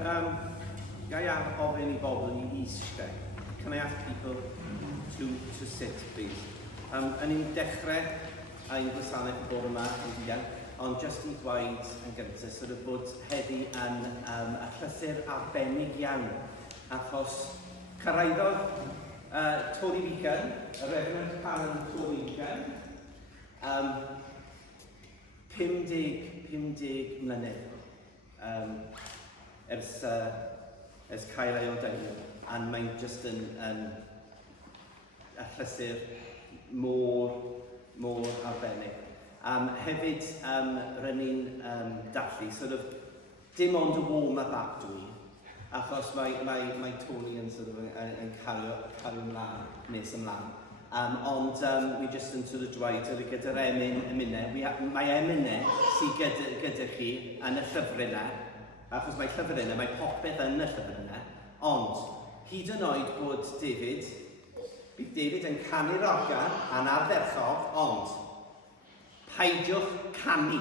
Gai ofyn I bobl I eistedd. Can I ask people to sit, please? Yn ni'n dechrau ein gwasanaeth bod yma yn dian, ond just I ddweud yn gyntaf, sort of bod heddi yn y llythyr arbennig iawn, achos cyrraeddodd Tony Beacons, y Rev Canon Tony Beacons, 50 mlynedd ers cael ei ordainio, a mae'n just yn y llythyr môr arbennig. Hefyd, rydyn ni'n dallu, sort of, dim ond y warm-up act dwi, achos mae Tony yn sort of yn cario ymlaen, nes ymlaen. Ond wi jyst yn sort of dweud gyda'r emynau, mae emynau sydd gyda chi yn y llyfr yna, achos mae llyfr yna, mae popeth yn y llyfr yna, ond hyd yn oed bod bydd David yn canu'r organ a'n ardderchog, ond paidiwch canu.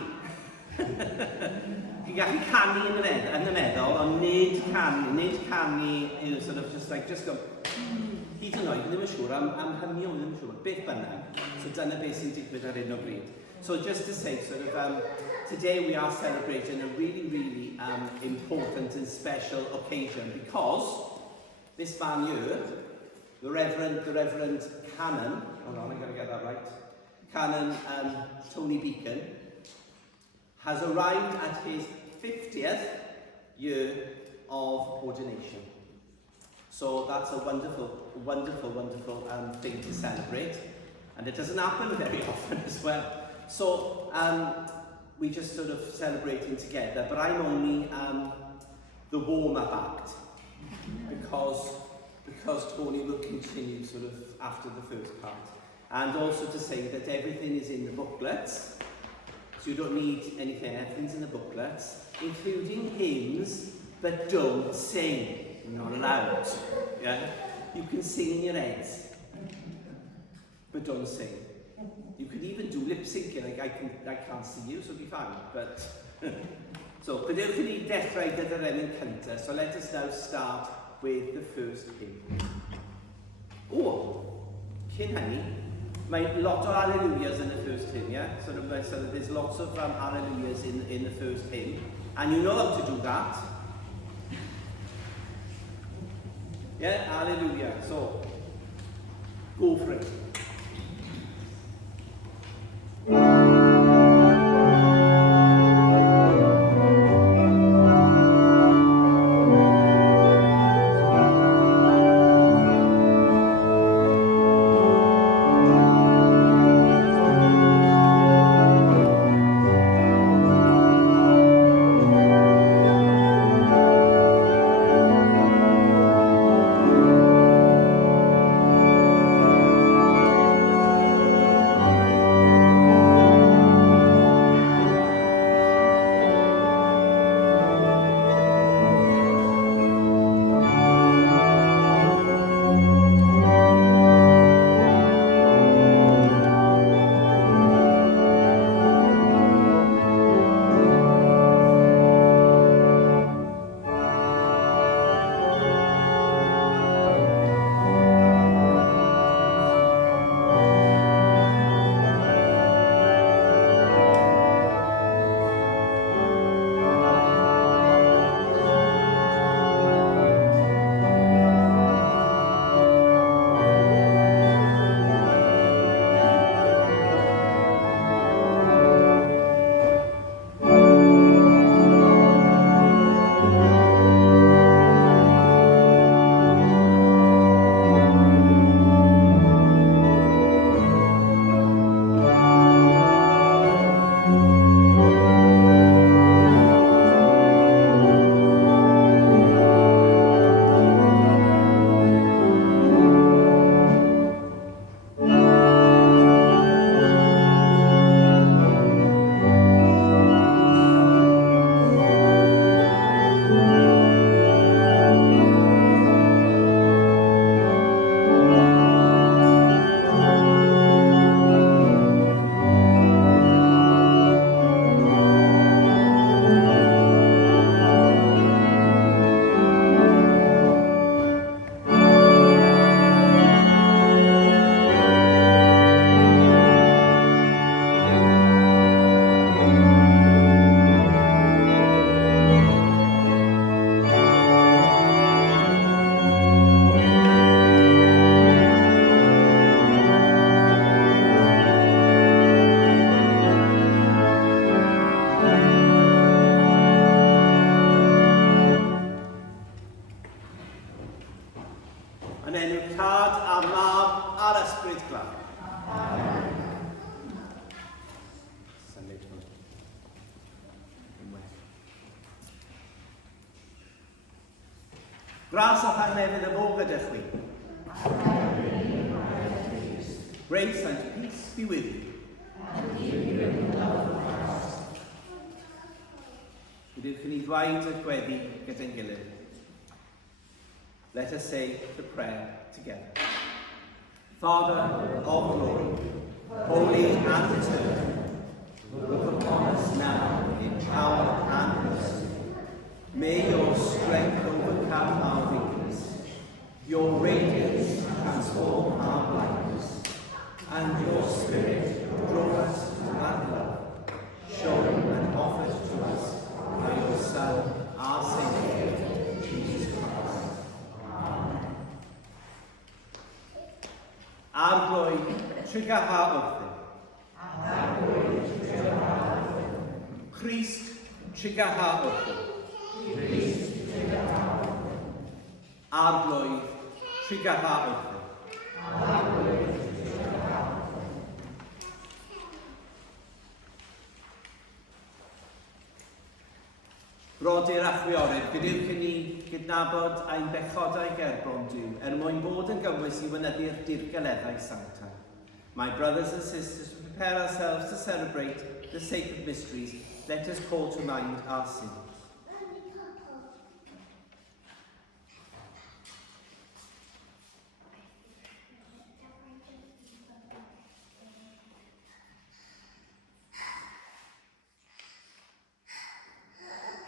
Chi'n gallu canu yn y meddwl, ond nid canu yw sort of just go, hyd yn oed, ddim yn siŵr am hymio, ddim yn siŵr, beth bynnag. So dyna beth sy'n digwydd ar hyn o bryd. So just to say, sort of, today we are celebrating a really important and special occasion because this man here, the Reverend Canon, hold on, I've got to get that right, Canon Tony Beacons, has arrived at his 50th year of ordination. So that's a wonderful thing to celebrate, and it doesn't happen very often as well. So we just sort of celebrating together, but I'm only the warm-up act because Tony will continue sort of after the first part. And also to say that everything is in the booklets, so you don't need anything, everything's in the booklets, including hymns, but don't sing. You're not allowed. Yeah? You can sing in your heads, but don't sing. You could even do lip syncing, like I can't see you, so it'll be fine. But so, gadewch I ni dechrau gyda'r emyn cyntaf. So let us now start with the first hymn. Cyn hynny, mae lot o hallelujahs in the first hymn, yeah? So there's lots of hallelujahs in the first hymn, and you know how to do that. Yeah, hallelujah. So, go for it. Yn enw Tad a'r Mab a'r Ysbryd Glân. Amen. Gras a hanefydd y bog ydych chi. Grace and peace be with you. Gydwch chi ni ddweud y gweddi gyda'n gilydd. Let us say the prayer together. Father of glory, holy and eternal, look upon us now in power and mercy. May your strength overcome our weakness, your radiance transform our blindness, and your spirit draw us to that love, shown and offered to us by your Son, our Saviour, Jesus Christ. Amen. Arglwydd trigaha wrthyn. Christ trigaha wrthyn. Arglwydd trigaha wrthyn. Brodyr a chwiorydd, gydewch i ni gydnabod ein bechodau gerbron Duw mwyn bod yn gymwys i wynyddu'r dirgeleddau sanctau. My brothers and sisters, to prepare ourselves to celebrate the sacred mysteries, let us call to mind our sins.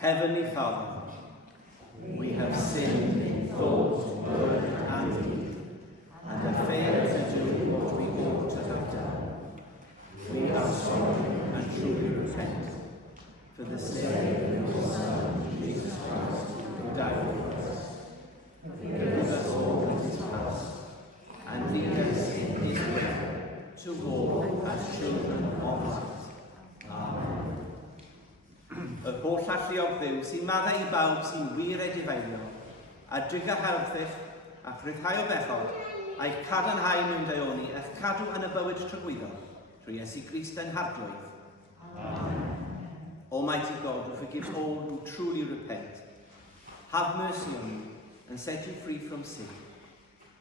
Heavenly Father, we have sinned in thought, word, and deed, and have failed to do what we ought to have done. We are sorry and truly repent for the sin of your Son, Jesus Christ, who died for us. Forgive us all that is past, and lead us in his way to walk as children of light. Amen. Y holl alluog Dduw sy'n maddau i bawb sy'n wir ei difeinio, a driga helthych ac rhyddhau o bechod, a'ch cadarnhau mewn daioni eich cadw yn y bywyd tragwyddol, trwy Iesu Grist ein hardloedd. Amen. Almighty God, who forgives all who truly repent, have mercy on you and set you free from sin,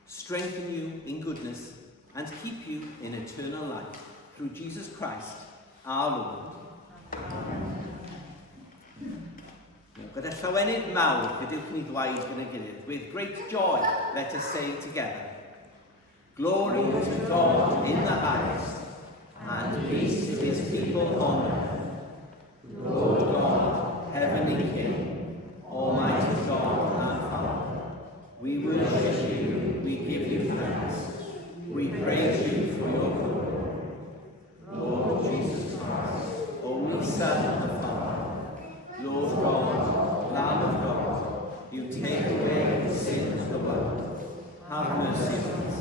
strengthen you in goodness, and keep you in eternal life, through Jesus Christ, our Lord. Amen. Gyda llawenydd mawr, gydewch ni ddweud gyda'n gilydd. With great joy, let us say together. Glory to God in the highest, and peace to his people on earth. Lord God, heavenly King, almighty God and Father, we worship you, we give you thanks, we praise you for your glory. Lord Jesus Christ, only Son of the Father, Lord God, Lamb of God, you take away the sin of the world. Have mercy on us.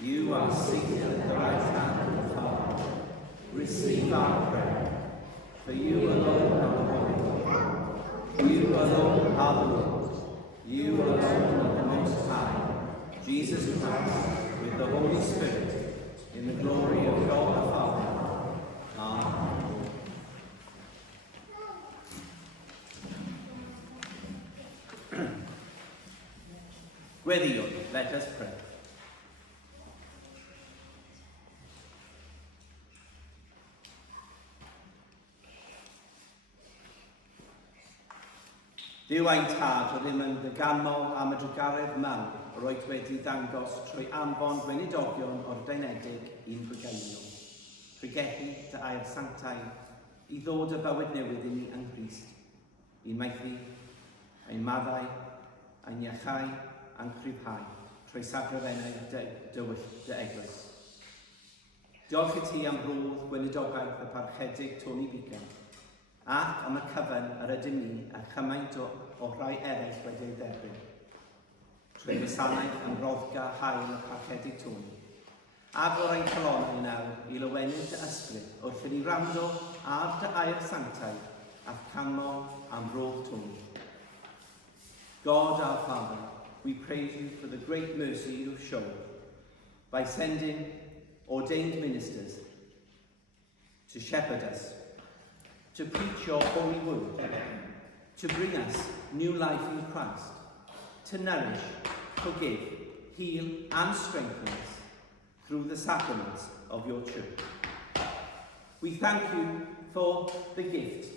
You are seated at the right hand of the Father. Receive our prayer. For you alone are the Holy God. You alone are the Lord. You alone are the Most High. Jesus Christ, with the Holy Spirit, in the glory of God the Father. Amen. Gweddiwr, let us pray. Dyw ein tad o ddim yn ddiganol am y drygaredd mawr roedd wedi ddangos trwy anfon gweinidogion o'r deinedig i'n Brygeiniol. Pregethu dy air sanctau i ddod y bywyd newydd i ni yn Christ, i'n maethu, ein maddau, ein iachau, a'n cryfhau trwy sacramenau dy eglwys. Diolch i ti am rôl gweinidogaeth y parchedig Tony Beacons, ac am y cyfan yr ydym ni a chymaint o rai eraill wedi ei derbyn. Trwy wasanaeth am roddga hael y parchedig Tony. Ac o'r ein colonau nawr i lywenydd dy ysbryd wrth i ni rando ar dy air sanctau ac canmol am rodd Tony. God our Father, we praise you for the great mercy you have shown by sending ordained ministers to shepherd us, to preach your holy word, to bring us new life in Christ, to nourish, forgive, heal and strengthen us through the sacraments of your church. We thank you for the gift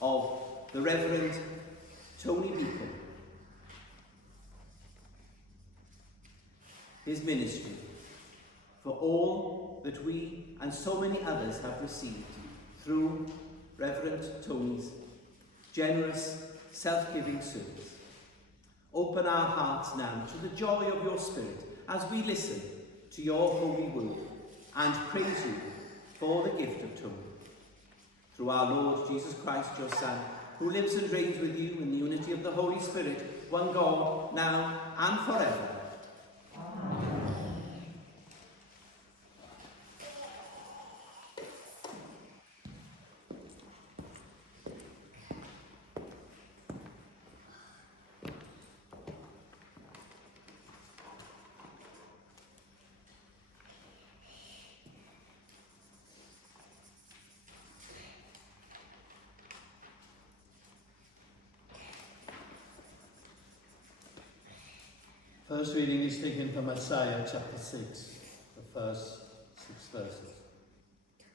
of the Reverend Tony Beacons, his ministry, for all that we and so many others have received through Reverend Tony's generous, self-giving service. Open our hearts now to the joy of your Spirit as we listen to your holy word and praise you for the gift of Tony. Through our Lord Jesus Christ, your Son, who lives and reigns with you in the unity of the Holy Spirit, one God, now and forever. First reading is taken from Isaiah chapter 6, the first 6 verses.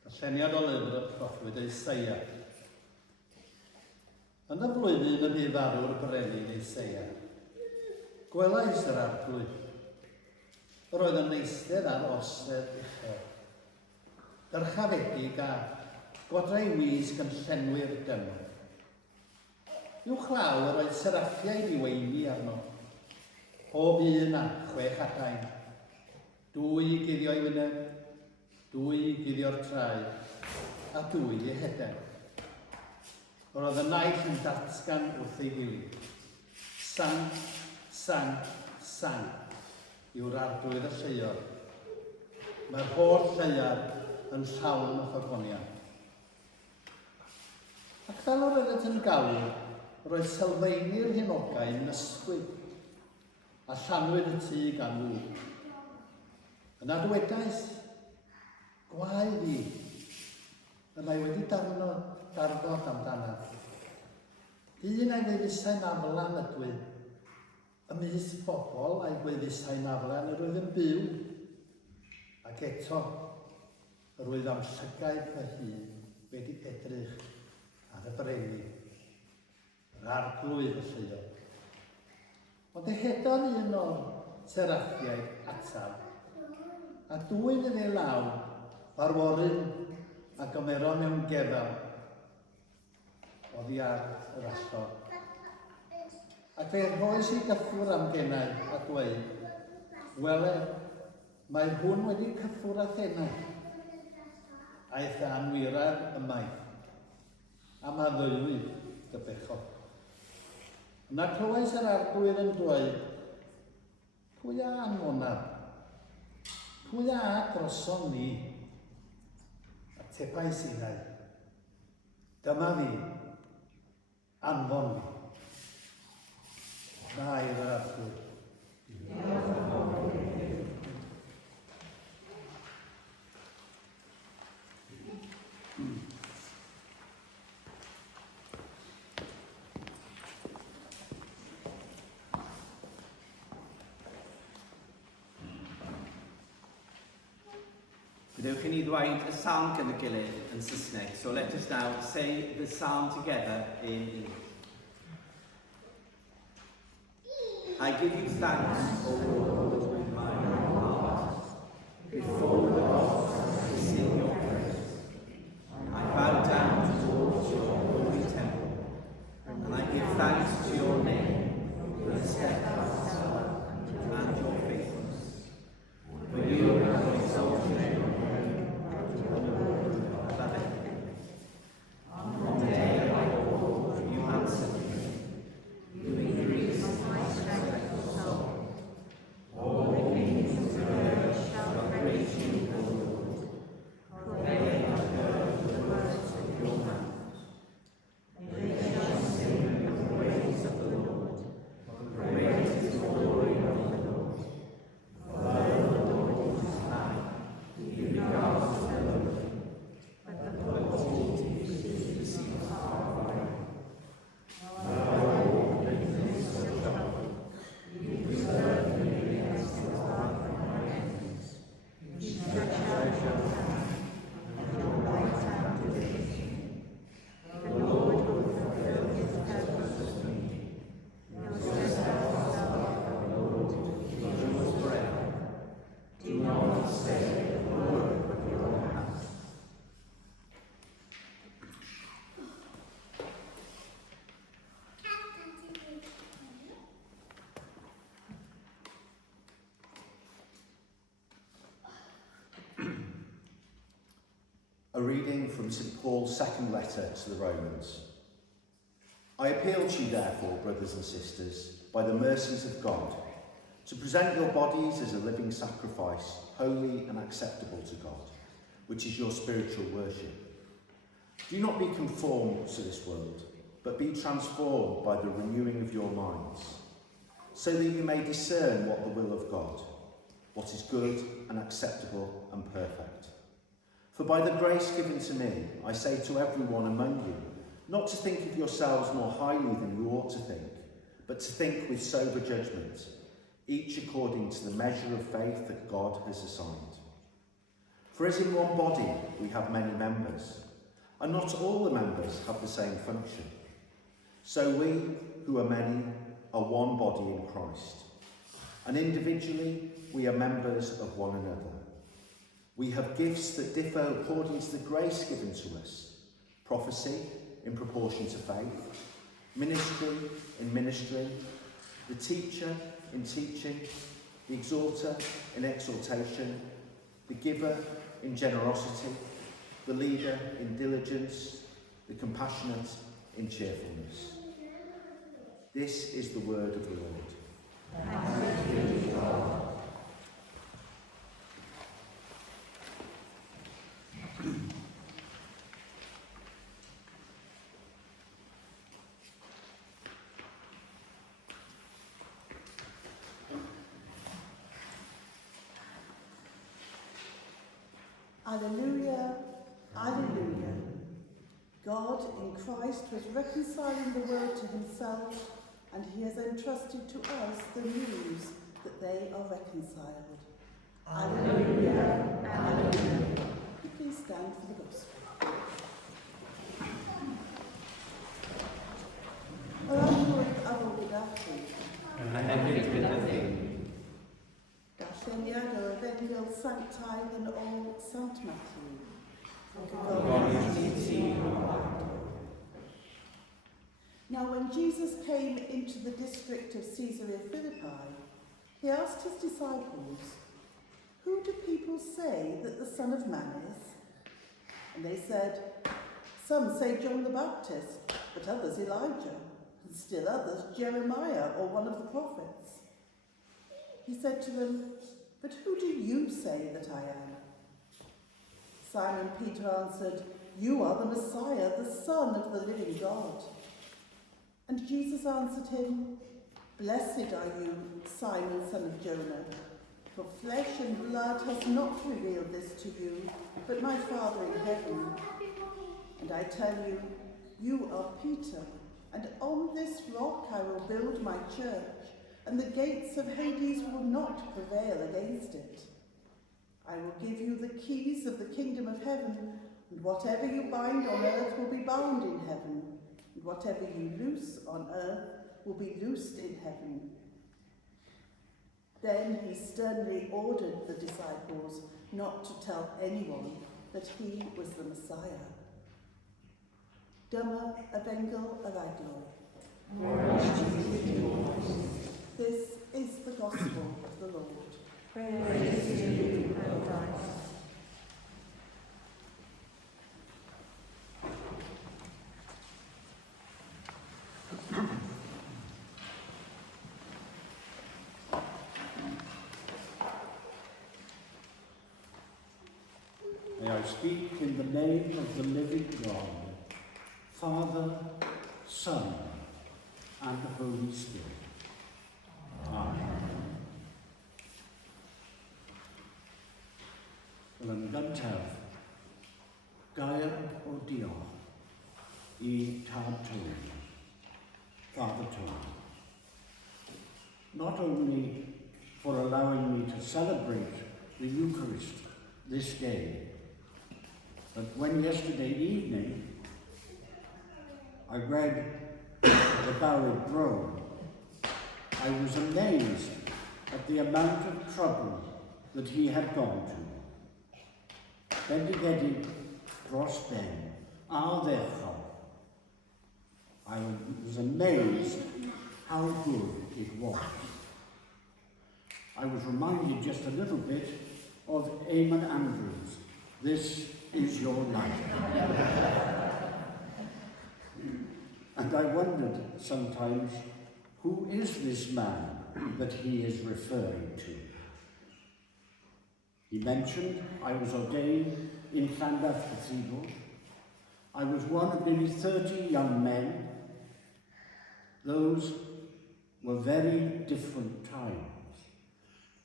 Darlleniad o lyfr y proffwyd Isaiah. Yn y flwyddyn y bu farw'r brenin Isaiah, gwelais yr arglwydd. Yr oedd yn eistedd ar osedd uchel. Dyrchafedig a gwadrau wisg yn llenwi'r dymor. I'w chlaw yr oedd seraffiaid i weini arno. Pob un a 6 adain, 2 i guddio'i wyneb, 2 i guddio'r traed, a 2 i heden. Roedd y naill yn datgan wrth ei gilydd. Sang, sang, sang, yw'r ardwydd y lleol. Mae'r holl lleiad yn llawn o ffogonion. Ac fel yr ydyt yn gawr, roedd sylfaeni'r hinogau yn ysgwyd, a llanwyd y tŷ gan nhw. Yna dywedais, gwaedd i, y mae wedi darfod amdanaf. Un a'i gweddusau'n aflan ydw, ymysg bobl a'i gweddusau'n aflan yr oedd yn byw, ac eto yr oedd am llygaid fy hun wedi edrych ar y brenin, yr arglwydd y lleol. Ond ehedon un o'r seraffiaid atab, a dwyn yn ei law farworyn a gymeron mewn gefel oddi ar yr allor. Ac fe rhoes i gyffwr am gennau a dweud, wele, mae hwn wedi cyffwr a thenau. Aeth e anwyrad ymaith, a maddwylwyd gybechod. Yna clywais yr arglwydd yn dweud, pwy a anfonaf? Pwy a droson ni? A tepais unai, dyma fi, anfon fi. Na i'r arglwydd. Gadewch i ni ddweud y psalm gyda'i gilydd yn Saesneg. So let us now say the psalm together in English. I give you thanks, O Lord, with my whole heart. Before the gods, I sing your praise. I bow down towards your holy temple, and I give thanks to your name for the steadfast love and your faithfulness. For you have exalted your name on the world above everything. On the day I called, you answered me. You increased my strength of soul. All A reading from St. Paul's second letter to the Romans. I appeal to you, therefore, brothers and sisters, by the mercies of God, to present your bodies as a living sacrifice, holy and acceptable to God, which is your spiritual worship. Do not be conformed to this world, but be transformed by the renewing of your minds, so that you may discern what the will of God, what is good and acceptable and perfect. For by the grace given to me, I say to everyone among you, not to think of yourselves more highly than you ought to think, but to think with sober judgment, each according to the measure of faith that God has assigned. For as in one body we have many members, and not all the members have the same function. So we, who are many, are one body in Christ, and individually we are members of one another. We have gifts that differ according to the grace given to us: prophecy in proportion to faith, ministry in ministry, the teacher in teaching, the exhorter in exhortation, the giver in generosity, the leader in diligence, the compassionate in cheerfulness. This is the word of the Lord. Thanks be to God. Alleluia, alleluia. God in Christ was reconciling the world to himself, and he has entrusted to us the news that they are reconciled. Alleluia, alleluia. Please stand for the gospel. Orange ar gydachi. A hefyd gyda thi. Darlleniad o'r Evangel Sanctaidd yn ôl Sant Matthew. Now when Jesus came into the district of Caesarea Philippi, he asked his disciples, "Who do people say that the Son of Man is?" And they said, "Some say John the Baptist, but others Elijah, and still others Jeremiah or one of the prophets." He said to them, "But who do you say that I am?" Simon Peter answered, "You are the Messiah, the Son of the living God." And Jesus answered him, "Blessed are you, Simon, son of Jonah, for flesh and blood has not revealed this to you, but my Father in heaven. And I tell you, you are Peter, and on this rock I will build my church, and the gates of Hades will not prevail against it. I will give you the keys of the kingdom of heaven, and whatever you bind on earth will be bound in heaven, and whatever you loose on earth will be loosed in heaven." Then he sternly ordered the disciples not to tell anyone that he was the Messiah. Dyma Evangel yr Eglwys. This is the gospel of the Lord. Praise to you, O Christ. May I speak in the name of the living God, Father, Son, and the Holy Spirit. Amen. Wel yn gyntaf, gair o diolch I Tad Tony, Father Tony. Not only for allowing me to celebrate the Eucharist this day, but when yesterday evening I read the Ballad Drone, I was amazed at the amount of trouble that he had gone to. Bendigedig dros ben, a ddechrau. I was amazed how good it was. I was reminded just a little bit of Eamon Andrews, this is your life. And I wondered sometimes, who is this man that he is referring to? He mentioned I was ordained in Llandaff Cathedral. I was one of nearly 30 young men. Those were very different times.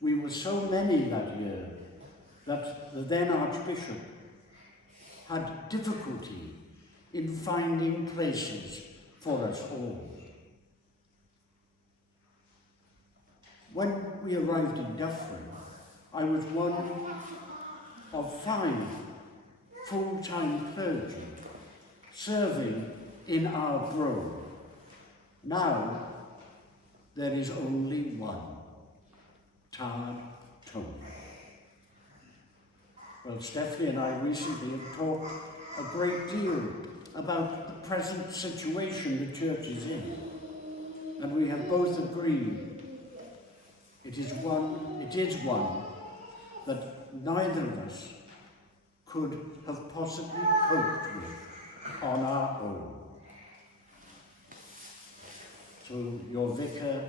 We were so many that year that the then Archbishop had difficulty in finding places for us all. When we arrived in Dufferin, I was one of 5 full-time clergy serving in our borough. Now, there is only one, Tad Tony. Well, Stephanie and I recently have talked a great deal about the present situation the church is in, and we have both agreed it is one that neither of us could have possibly coped with on our own. So your vicar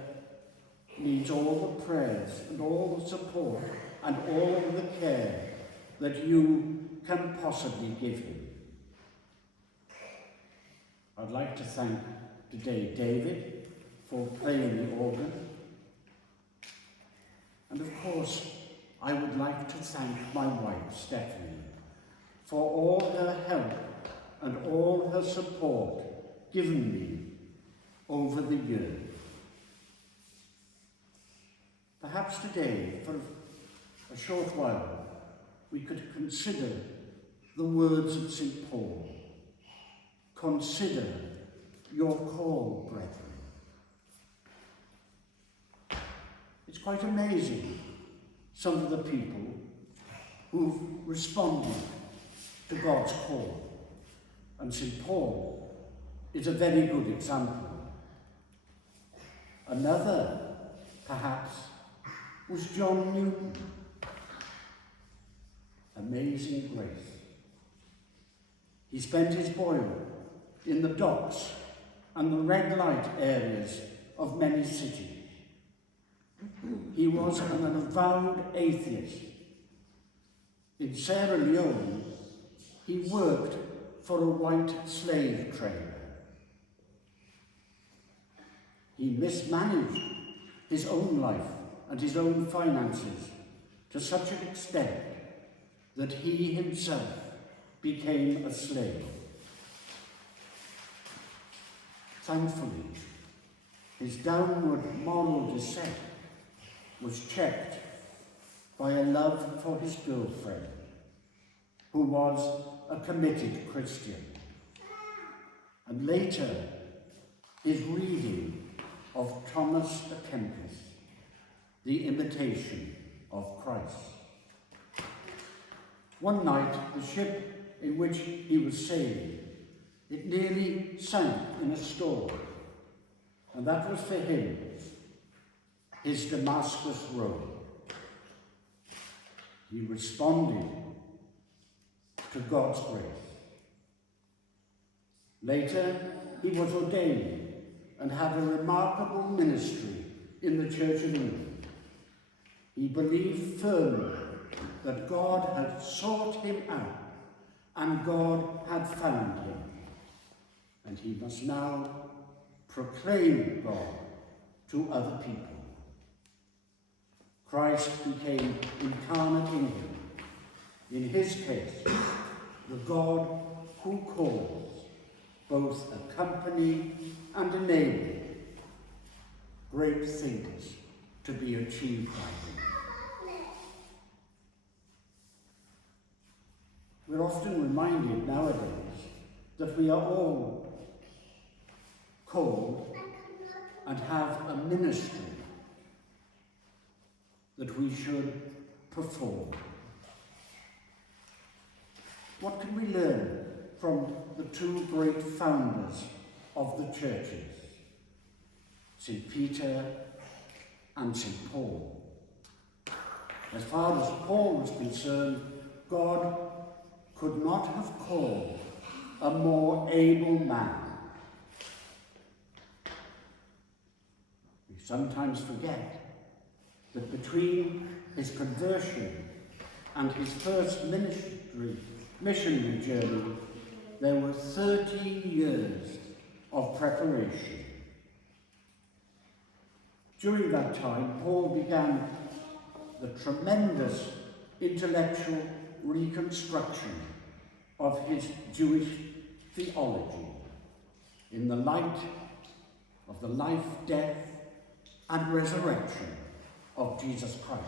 needs all the prayers and all the support and all the care that you can possibly give him. I'd like to thank today David for playing the organ. And of course, I would like to thank my wife, Stephanie, for all her help and all her support given me over the years. Perhaps today, for a short while, we could consider the words of St. Paul. Consider your call, brethren. It's quite amazing, some of the people who've responded to God's call. And St. Paul is a very good example. Another, perhaps, was John Newton. Amazing grace. He spent his boyhood in the docks and the red light areas of many cities. He was an avowed atheist. In Sierra Leone, he worked for a white slave trader. He mismanaged his own life and his own finances to such an extent that he himself became a slave. Thankfully, his downward moral descent was checked by a love for his girlfriend, who was a committed Christian. And later, his reading of Thomas à Kempis, The Imitation of Christ. One night, the ship in which he was sailing, it nearly sank in a storm, and that was for him his Damascus road. He responded to God's grace. Later, he was ordained and had a remarkable ministry in the Church of England. He believed firmly that God had sought him out and God had found him, and he must now proclaim God to other people. Christ became incarnate in him. In his case, the God who calls, both accompany and enable great things to be achieved by him. We're often reminded nowadays that we are all called and have a ministry that we should perform. What can we learn from the two great founders of the churches, St. Peter and St. Paul? As far as Paul was concerned, God could not have called a more able man. We sometimes forget that between his conversion and his first missionary journey, there were 13 years of preparation. During that time, Paul began the tremendous intellectual reconstruction of his Jewish theology in the light of the life, death, and resurrection of Jesus Christ.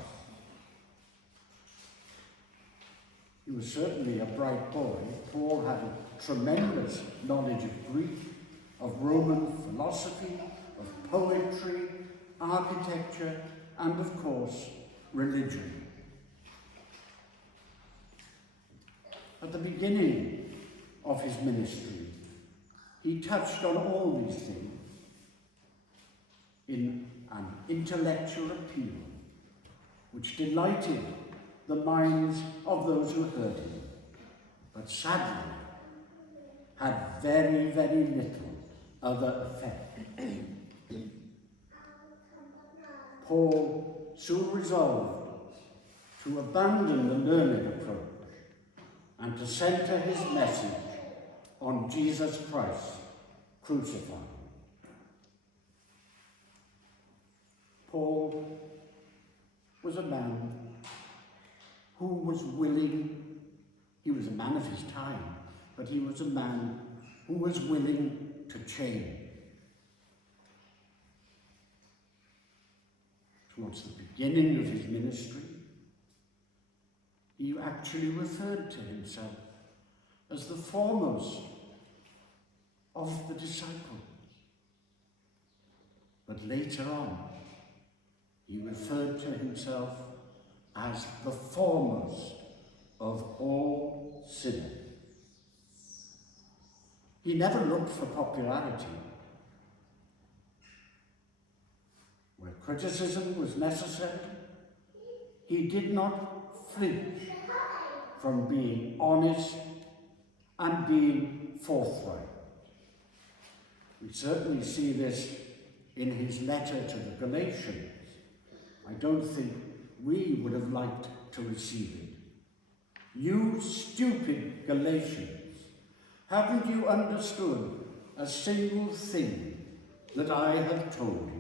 He was certainly a bright boy. Paul had a tremendous knowledge of Greek, of Roman philosophy, of poetry, architecture, and of course, religion. At the beginning of his ministry, he touched on all these things in an intellectual appeal, which delighted the minds of those who heard him, but sadly had very, very little other effect. Paul soon resolved to abandon the learned approach and to center his message on Jesus Christ crucified. Paul was a man who was willing, he was a man of his time, but he was a man who was willing to change. Towards the beginning of his ministry, he actually referred to himself as the foremost of the disciples. But later on, he referred to himself as the foremost of all sinners. He never looked for popularity. Where criticism was necessary, he did not flinch from being honest and being forthright. We certainly see this in his letter to the Galatians. I don't think we would have liked to receive it. You stupid Galatians, haven't you understood a single thing that I have told you?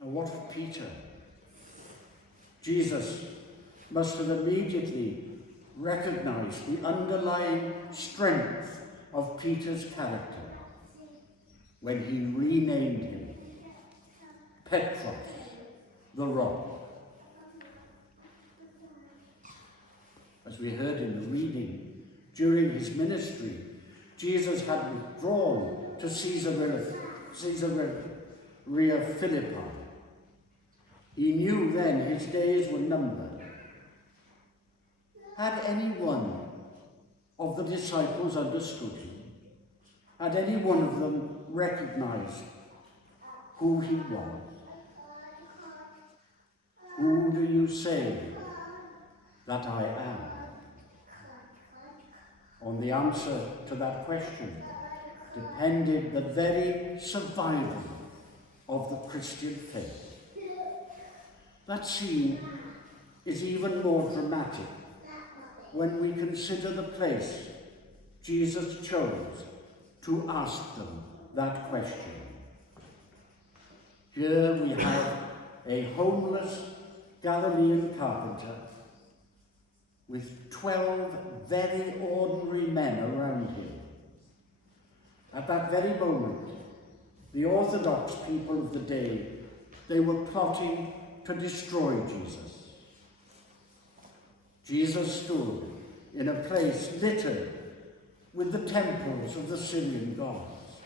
And what of Peter? Jesus must have immediately recognized the underlying strength of Peter's character when he renamed him Petros, the rock. As we heard in the reading, during his ministry, Jesus had withdrawn to Caesarea Philippi. He knew then his days were numbered. Had any one of the disciples understood him? Had any one of them recognized who he was? Who do you say that I am? On the answer to that question depended the very survival of the Christian faith. That scene is even more dramatic when we consider the place Jesus chose to ask them that question. Here we have a homeless Galilean carpenter with 12 very ordinary men around him. At that very moment, the Orthodox people of the day, they were plotting to destroy Jesus. Jesus stood in a place littered with the temples of the Syrian gods,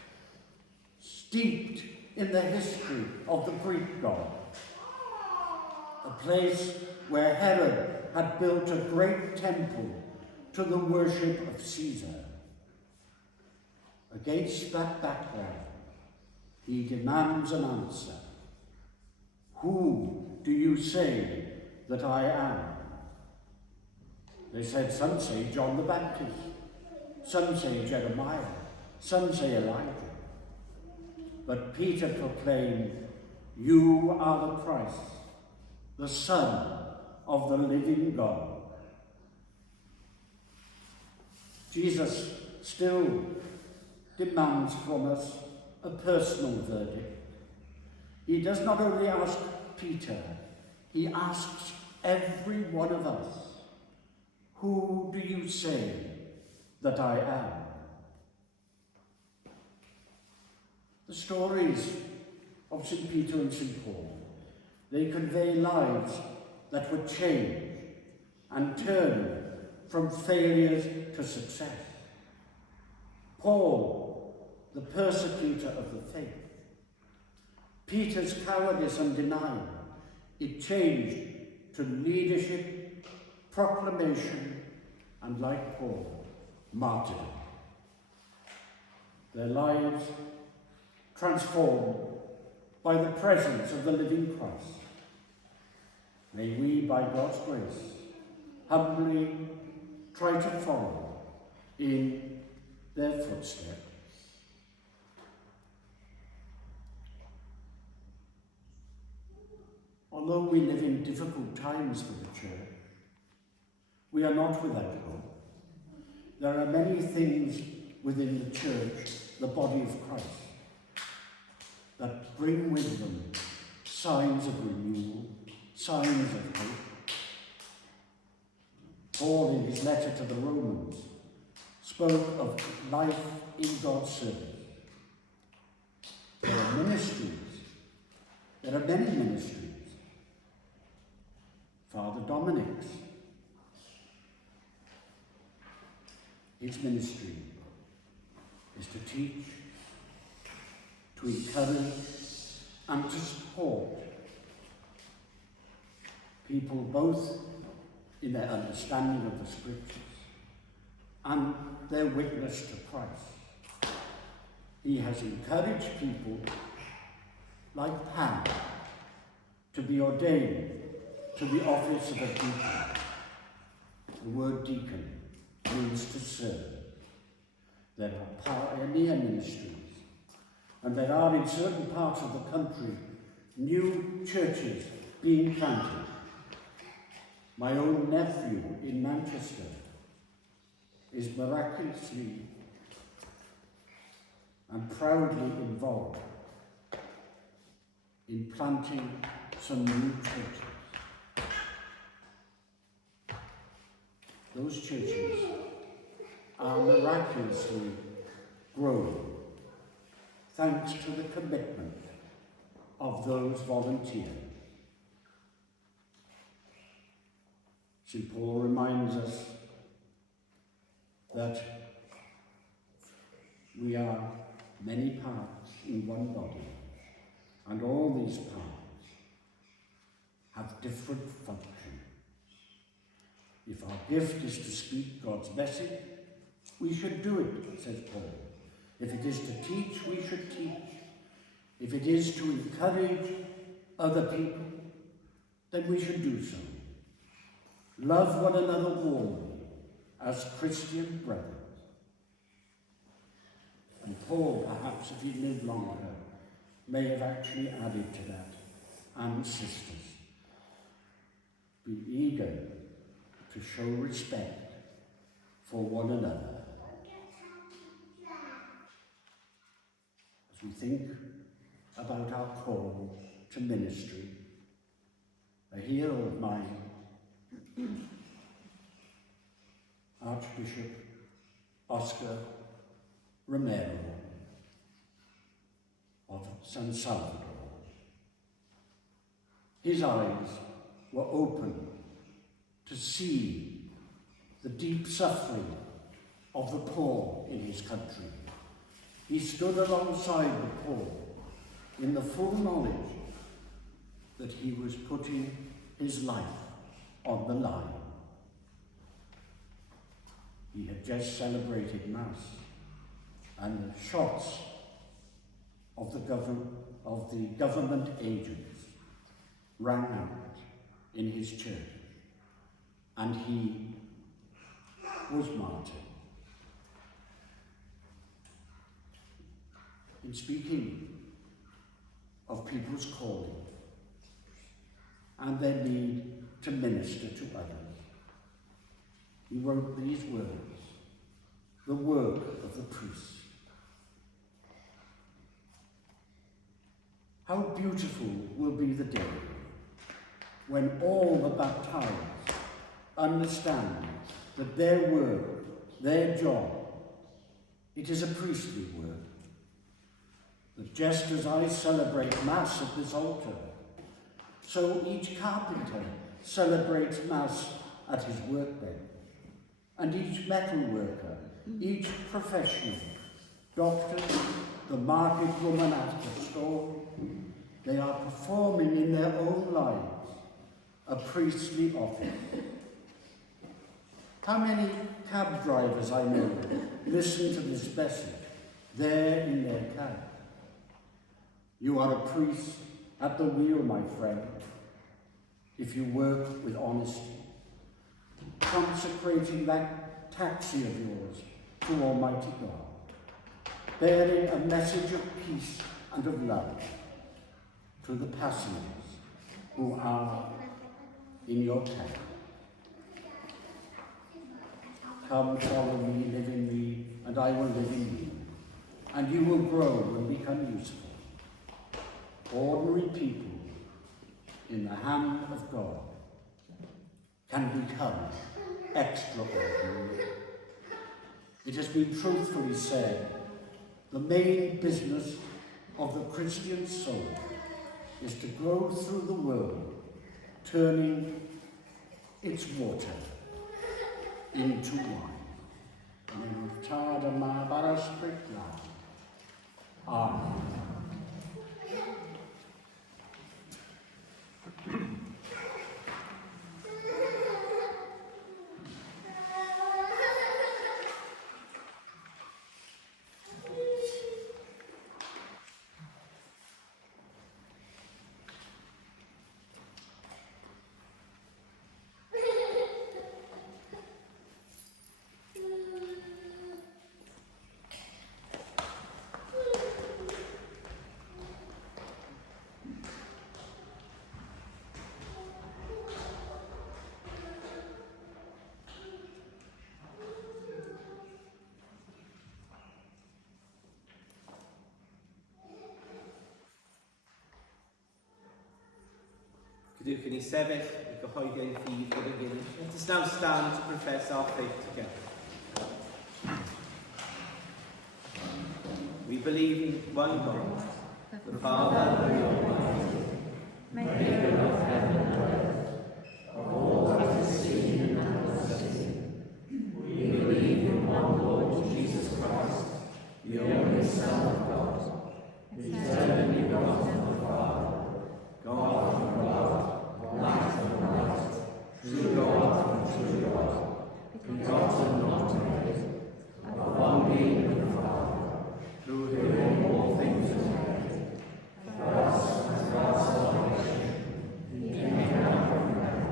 steeped in the history of the Greek gods, a place where Herod had built a great temple to the worship of Caesar. Against that background, he demands an answer. Who do you say that I am? They said, some say John the Baptist, some say Jeremiah, some say Elijah. But Peter proclaimed, "You are the Christ, the Son of the living God." Jesus still demands from us a personal verdict. He does not only ask Peter, he asks every one of us, "Who do you say that I am?" The stories of St. Peter and St. Paul, they convey lives that were changed and turned from failures to success. Paul, the persecutor of the faith. Peter's cowardice and denial, it changed to leadership, proclamation, and like Paul, martyrdom. Their lives transformed by the presence of the living Christ. May we, by God's grace, humbly try to follow in their footsteps. Although we live in difficult times for the church, we are not without hope. There are many things within the church, the body of Christ, that bring with them signs of renewal, signs of hope. Paul, in his letter to the Romans, spoke of life in God's service. There are ministries. There are many ministries. Father Dominic's, his ministry is to teach, to encourage, and to support people both in their understanding of the scriptures and their witness to Christ. He has encouraged people like Hannah to be ordained to the office of a deacon. The word deacon means to serve. There are pioneer ministries, and there are in certain parts of the country new churches being planted. My own nephew in Manchester is miraculously and proudly involved in planting some new churches. Those churches are miraculously growing thanks to the commitment of those volunteers. St. Paul reminds us that we are many parts in one body, and all these parts have different functions. If our gift is to speak God's message, we should do it, says Paul. If it is to teach, we should teach. If it is to encourage other people, then we should do so. Love one another warmly as Christian brothers. And Paul, perhaps if he lived longer, may have actually added to that, and sisters, be eager to show respect for one another. As we think about our call to ministry, a hero of mine, Archbishop Oscar Romero of San Salvador. His eyes were open to see the deep suffering of the poor in his country. He stood alongside the poor in the full knowledge that he was putting his life on the line. He had just celebrated Mass, and shots of the government agents rang out in his church, and he was martyred. In speaking of people's calling and their need to minister to others, he wrote these words, the work of the priest. How beautiful will be the day when all the baptized understand that their work, their job, it is a priestly work. That just as I celebrate Mass at this altar, so each carpenter celebrates Mass at his workbench, and each metal worker, each professional, doctor, the market woman at the store, they are performing in their own lives a priestly office. How many cab drivers I know listen to this message there in their cab? You are a priest at the wheel, my friend, if you work with honesty, consecrating that taxi of yours to Almighty God, bearing a message of peace and of love to the passengers who are in your cab. Come, follow me, live in me, and I will live in you, and you will grow and become useful. Ordinary people in the hand of God can become extraordinary. It has been truthfully said, the main business of the Christian soul is to go through the world, turning its water into wine. And in the Tad and Mahabara strict land. Amen. Gadewch i ni sefyll i gyhoeddi ein ffydd gyda'i gilydd. Let us now stand to profess our faith together. We believe in one God, the Father, the Almighty, maker of heaven and earth, of all that is seen and unseen. We believe in one Lord Jesus Christ, the only Son of God, eternally begotten of the Father, God from God, light from light, true God from true God, begotten not made, of one being with the Father, through whom all things were made. For us, and for our salvation, he came down from heaven.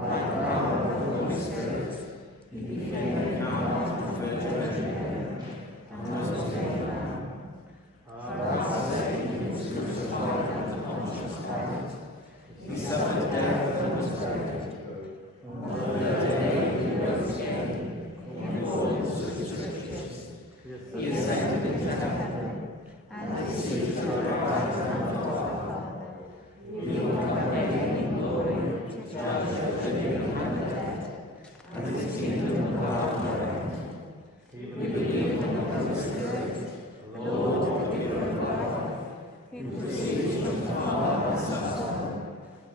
By the power of the Holy Spirit, he became incarnate of the Virgin Mary, and was taken down. For our sake, he was crucified under Pontius Pilate. He suffered death and was buried. On the third day he rose again, in accordance with the Scriptures. He ascended into heaven, and is seated at the right hand of God. He will come again in glory to judge the living and the dead, and his kingdom will have no end. We believe in the Holy Spirit, the Lord, the giver of life, who proceeds from the Father and Son,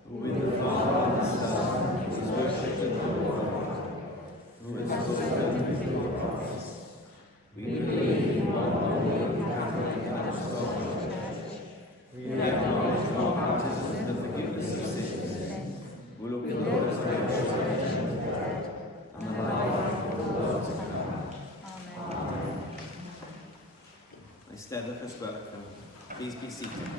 who with the Father and the Son is worshipped and glorified, who has spoken through the prophets. We believe in one holy Catholic and Apostolic Church. We acknowledge all baptism in the forgiveness of sins. We look forward to the resurrection of the dead and the life of the world to come. Amen. Eisteddwch as welcome. Please be seated.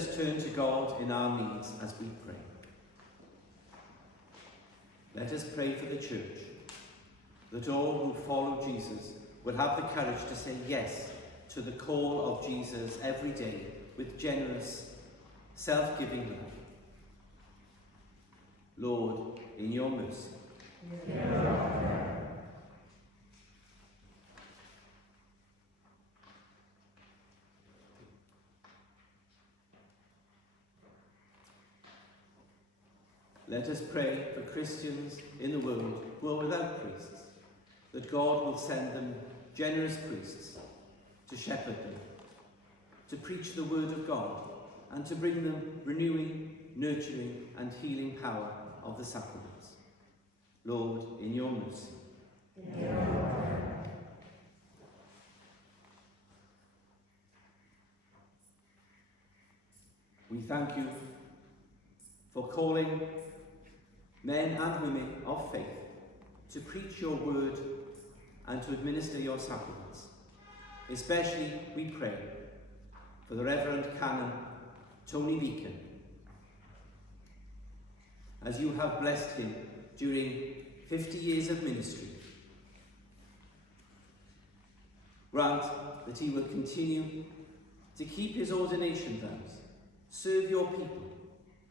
us turn to God in our needs as we pray. Let us pray for the church, that all who follow Jesus will have the courage to say yes to the call of Jesus every day with generous, self-giving love. Lord, in your mercy. Let us pray for Christians in the world who are without priests, that God will send them generous priests to shepherd them, to preach the word of God, and to bring them renewing, nurturing, and healing power of the sacraments. Lord, in your mercy. We thank you for calling men and women of faith to preach your word and to administer your sacraments. Especially, we pray for the Rev Canon Tony Beacons, as you have blessed him during 50 years of ministry. Grant that he will continue to keep his ordination vows, serve your people,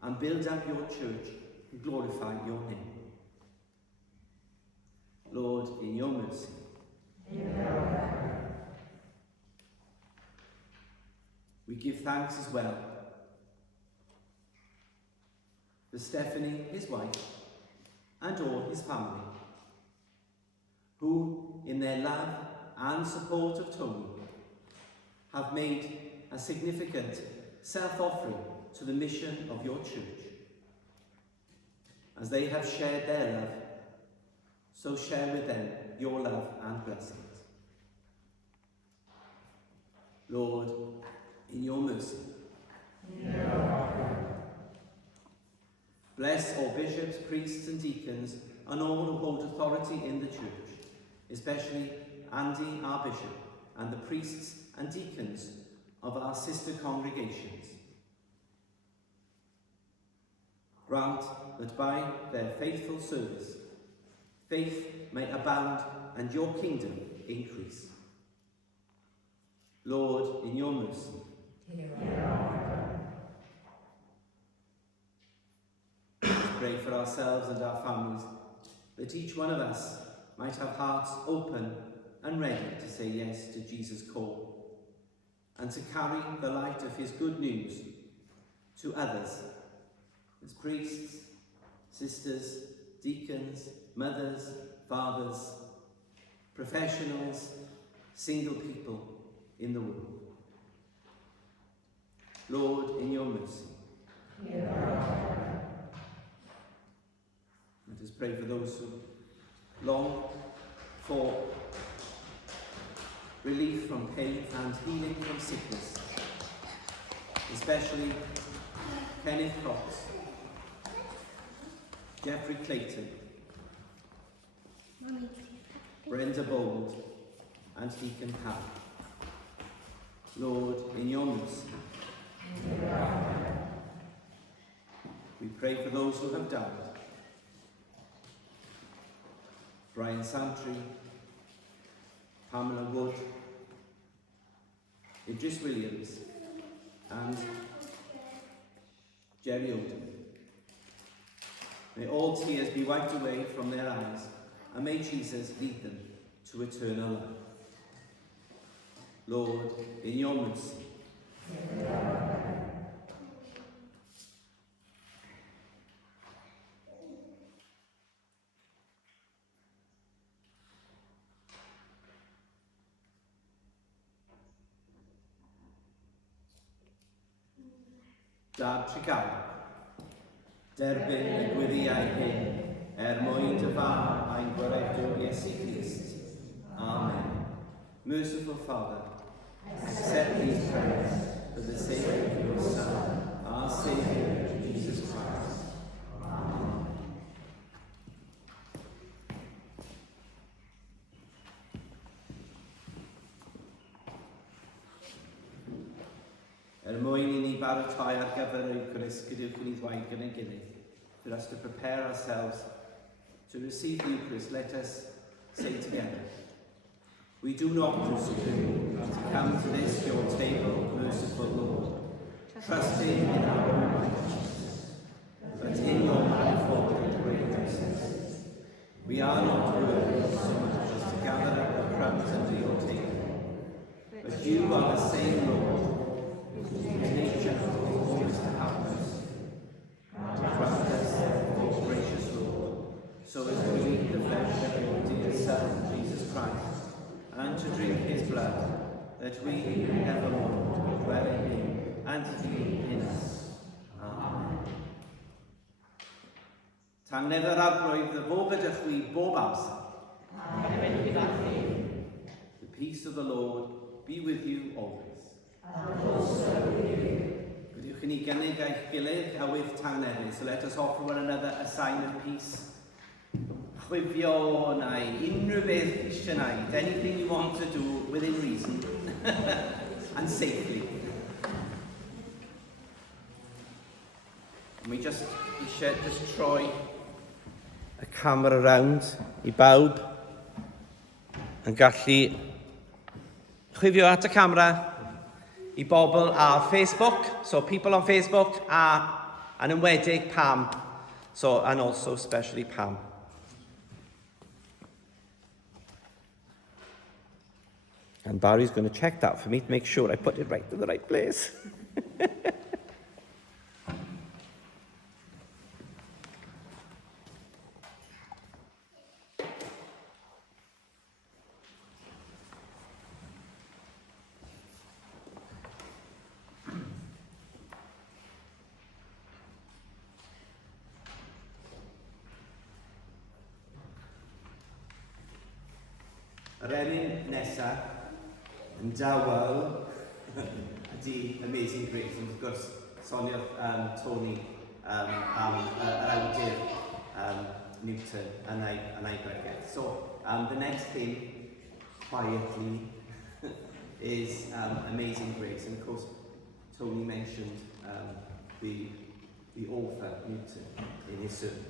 and build up your church and glorify your name. Lord, in your mercy. We give thanks as well for Stephanie, his wife, and all his family, who, in their love and support of Tony, have made a significant self-offering to the mission of your church. As they have shared their love, so share with them your love and blessings. Lord, in your mercy. Bless all bishops, priests and deacons and all who hold authority in the church, especially Andy, our bishop, and the priests and deacons of our sister congregations. Grant that by their faithful service, faith may abound and your kingdom increase. Lord, in your mercy. Pray for ourselves and our families, that each one of us might have hearts open and ready to say yes to Jesus' call, and to carry the light of his good news to others, as priests, sisters, deacons, mothers, fathers, professionals, single people in the world. Lord, in your mercy. Let us pray for those who long for relief from pain and healing from sickness, especially Kenneth Cox, Jeffrey Clayton, Brenda Bold, and Deacon Hal. Lord, in your mercy. We pray for those who have died. Brian Santry, Pamela Wood, Idris Williams, and Jerry Oldham. May all tears be wiped away from their eyes, and may Jesus lead them to eternal life. Lord, in your mercy. Dad Tregaw, derbyn y gwyddiau hyn, mwyn dy fawr a'n gwaredwr Iesu Christ. Amen. Merciful Father, accept these prayers for the sake of your Son, our Saviour, Jesus Christ. Amen. mwyn I ni baratoi ar gyfer yr Eucharist, gadewch ni ddweud gyda'n gilydd. For us to prepare ourselves to receive the Eucharist, let us say together, we do not presume to come to this your table, merciful Lord, trusting in our own righteousness, but in your manifold and great mercies. We are not worthy so much as to gather up the crumbs under your table, but you are the same Lord, whose nature is always to help us. Grant us, O gracious Lord, so as to eat the flesh of your dear Son, Jesus Christ, and to drink his blood, that we evermore dwell in him and he in us. Amen. Tan nefer arglwydd y fo gyda chwi bob amser. The peace of the Lord be with you always. And also with you. Gwydiwch ni gynnig eich gilydd a wyth tangnefyd, so let us offer one another a sign of peace. Chwifio neu unrhyw beth eisiau wneud, anything you want to do within reason and safely. And we just troi y camera round I bawb yn gallu chwifio at y camera I bobl ar Facebook, so people on Facebook and enwedig Pam, so and also especially Pam. And Barry's going to check that for me to make sure I put it right in the right place. Yr enyn nesaf yn dawel ydy Amazing Grace, and of course Sonia Tony am yr awdur Newton and I bregeth. So the next hymn, quietly, is Amazing Grace, and of course Tony mentioned the author Newton in his sermon.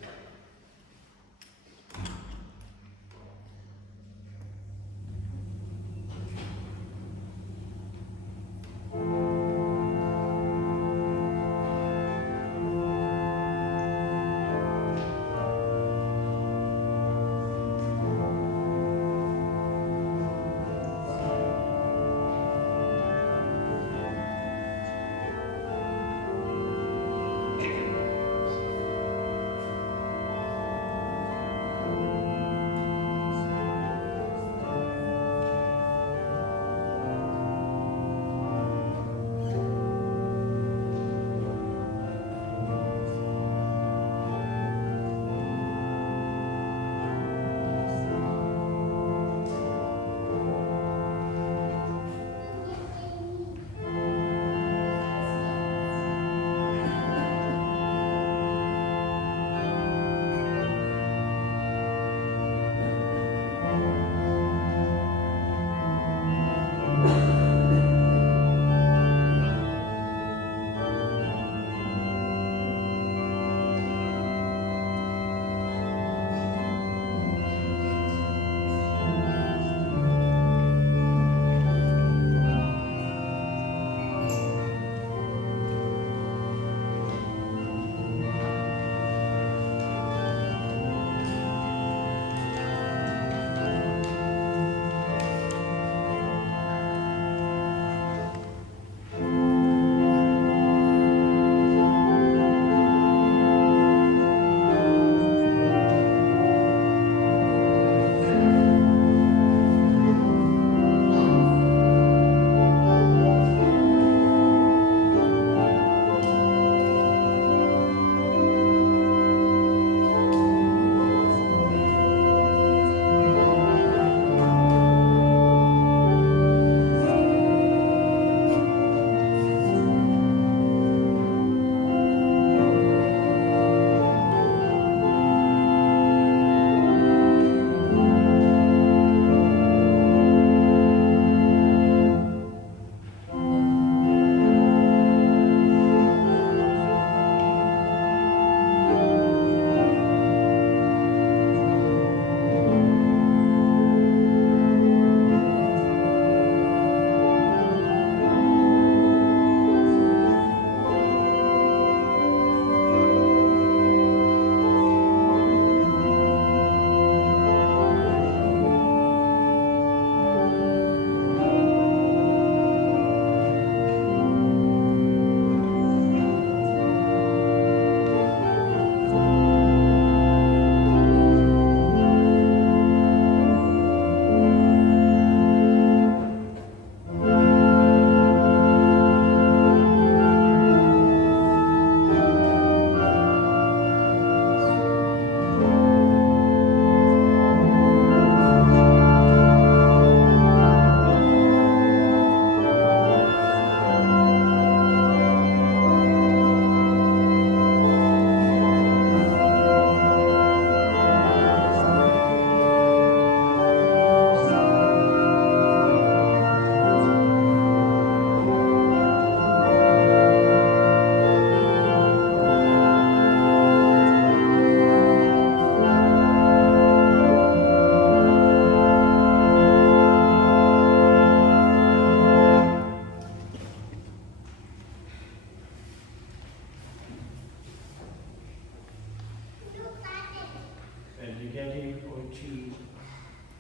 bendigedig wyt ti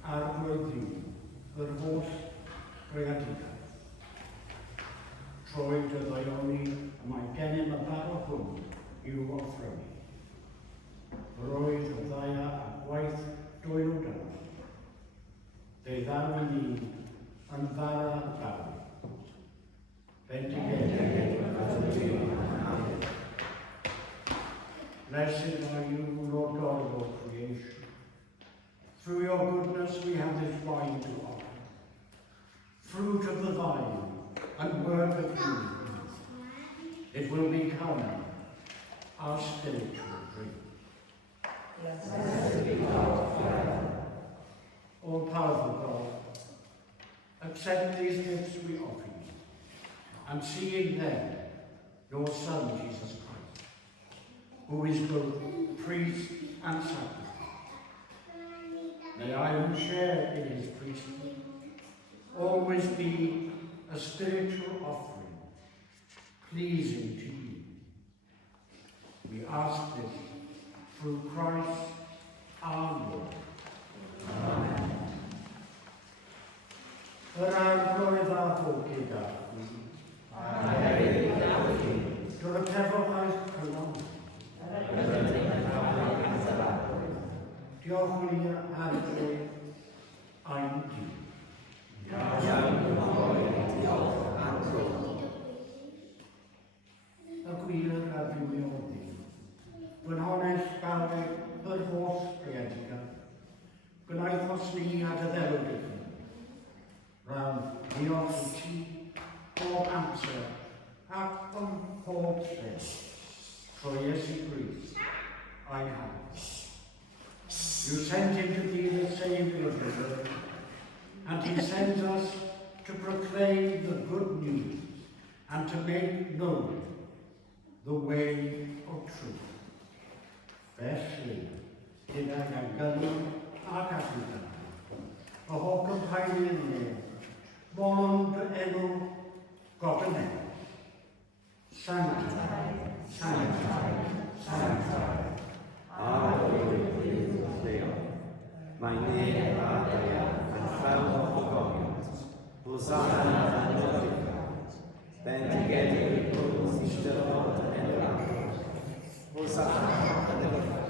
arglwyddi yr holl greadigaeth. Trwy dy ddaioni y mae gennym y barw hwn i'w offrymu. Roedd y ddaya a gwaith dwy'n o dan. Fe ddaw i ni yn fara daw. Bendigedig. Blessed are you, Lord God of all creation. Through your goodness we have this wine to offer. Fruit of the vine and work of humans. It will become our spiritual drink. Blessed be God forever. All-powerful God, accept these gifts we offer you, and see in them your Son, Jesus Christ, who is both priest and sacrifice. May I who share in his priesthood always be a spiritual offering, pleasing to you. We ask this through Christ our Lord. Amen. Yr arglwydd a fod gyda ni. Dwy'r y cefnogaeth cynon. Diolch yn i'r arglwydd IMG. Y gwir a fi'n oeddi. Fy nhones gawr yr holl greadigaeth. Gwnaeth os ni a dy ddelwyd i chi. Rhawn diolch i ti bob amser ac yn pob lle. Trwy Iesu Grist, a'i hanes. You sent him to be the Saviour of the world, and he sends us to proclaim the good news and to make known the way of truth. Felly, gyda'r gangynnau ac african, o hoc yn paenau'n neu, mon dy enw Godynau. Sanctai, sanctai, sanctai. Mae neb a dea yn llawn o gofod. Hosanna yn oeddigad. Bendigedig yw'r eistedd yn yr arglwydd. Hosanna yn oeddigad.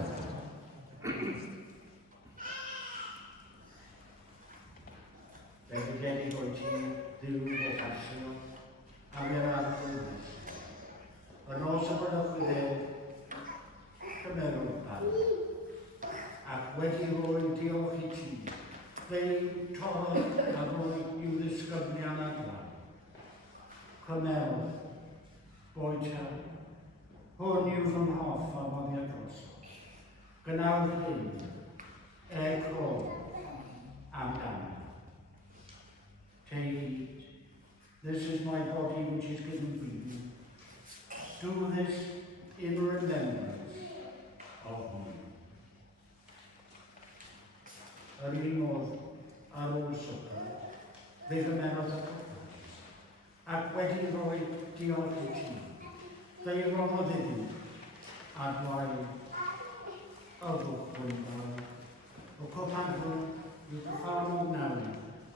Bendigedig o'i ti ddiw o fasio am yr arglwydd. Yn os y byddwch wedi cymerwch pan. Ac wedi rhoi diolch i ti, fe'i torrodd a rhoi i'w ddisgyblion aglan. Cymerwch, boi taw, hwn yw fy mhoff a moddiad drosodd. Gynawd hyn, cro, amdana. Take it, this is my body which is given for you. Do this in remembrance of me. Yr un modd ar ôl swper, fe gymerodd y cofres, ac wedi rhoi diolch i ti. Fe roddodd iddi, a dwaen y ddwchwyn fawr. O cwpanfwr yw cyffarmwg nawn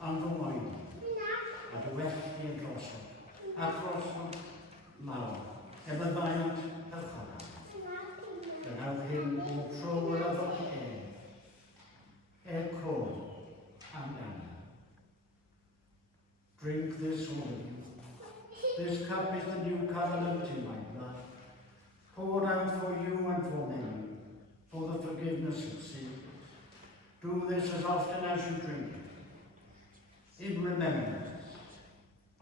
am fy wain, a dywelli yn drosodd, a drosodd mawr, byddaiant ylchonaf. Gynawd hyn o tro yr yfod Echo amdana. Drink this, all of you. This cup is the new covenant in my blood, poured out for you and for many, for the forgiveness of sins. Do this as often as you drink it, in remembrance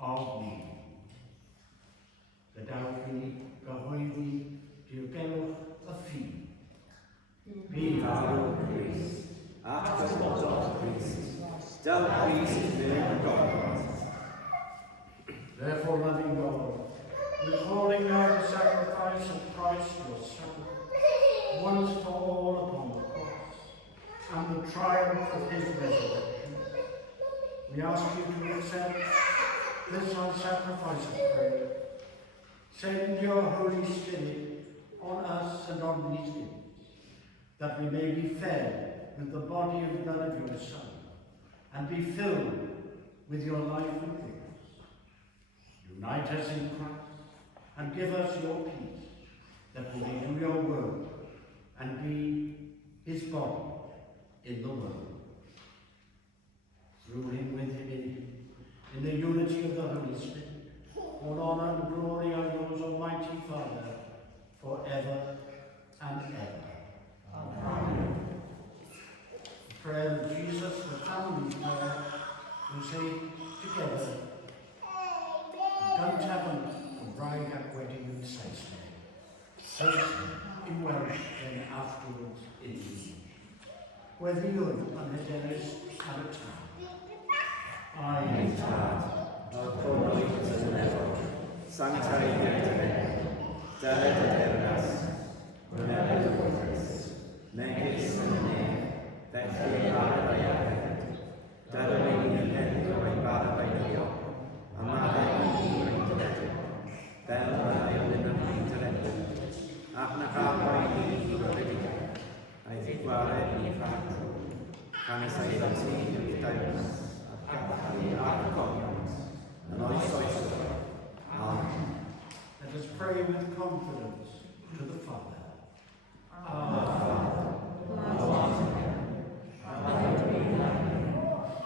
of me. Gadawch gyhoeddi dirgelwch y ffin. Be our priest. At the spot of priest, still priest in God. Therefore, loving God, recalling now the sacrifice of Christ your Son, once for all upon the cross, and the triumph of his resurrection, we ask you to accept this our sacrifice of prayer. Send your Holy Spirit on us and on these gifts, that we may be fed with the body and blood of your Son, and be filled with your life and goodness. Unite us in Christ, and give us your peace, that we may do your will, and be his body in the world. Through him, with him, in the unity of the Holy Spirit, all honour and glory are yours, Almighty Father, forever and ever. Amen. The prayer of Jesus, the family prayer, we say together, Don't have a bride at wedding and says First in Welsh, then afterwards in English. Whether you're an hyderus at a time. Ein Tad, o'r pobl yn efo, sanctau Dyrdyne, dyled y dernas, rhywbeth y bwys, megis yn y nef, felly bardd ei hefyd, dyled ei yn heddiw o'i bardd ei nio, a maddau yn ein dyledu, fel mae yn yn ein dyledu, ac na chael o'i ni ryddig, a'i ddigwared ni ffacw, gan ysau yn tîn yn ddaws, Let us pray with confidence to the Father. Our Father, who art in heaven, hallowed be thy name.